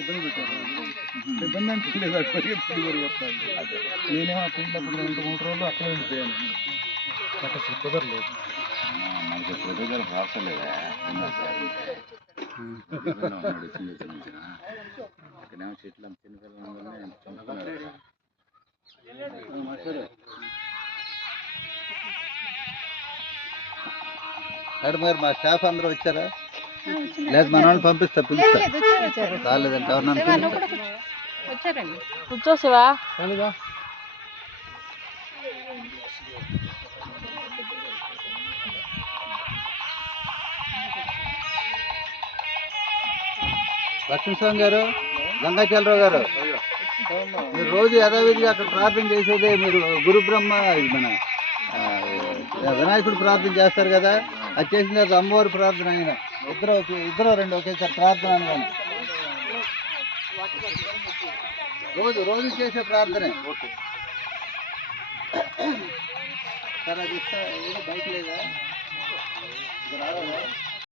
ఇబ్బంది పెట్టారు. ఇబ్బంది అంటే లేదు, పరిగెత్తుకుని పరిగెత్తాలి. నేనేమో ఆ పెళ్ళప్పుడు 2-3 రోజులు అక్కడే ఉండిపోయాను. అసలు కుదరలేదు. మనకి ప్రొడ్యూసర్ రాసలేదా ఉన్నాడు చిన్న ఇక్కడేమో చెట్లు చిన్నపిల్లలందరినీ చంపుకున్నారు. మేడం గారు మా స్టాఫ్ అందరూ వచ్చారా? లేదు మన వాళ్ళు పంపిస్తా పిలుస్తా. రాలేదంటే ఎవరన్నా వచ్చారండి. కూర్చోసివా లక్ష్మీస్వామి గారు, గంగాచలరావు గారు, మీరు రోజు యథావిధిగా అక్కడ ప్రార్థన చేసేదే. మీరు గురు బ్రహ్మ మన వినాయకుడు ప్రార్థన చేస్తారు కదా, అది చేసిన తర్వాత అమ్మవారి ప్రార్థన అయిన ఇద్దరు రెండు ఒకేసారి ప్రార్థన అనగానే రోజు చేసే ప్రార్థనే. సార్ అది ఇస్తా, ఏది బైక్ లేదా రావాలా?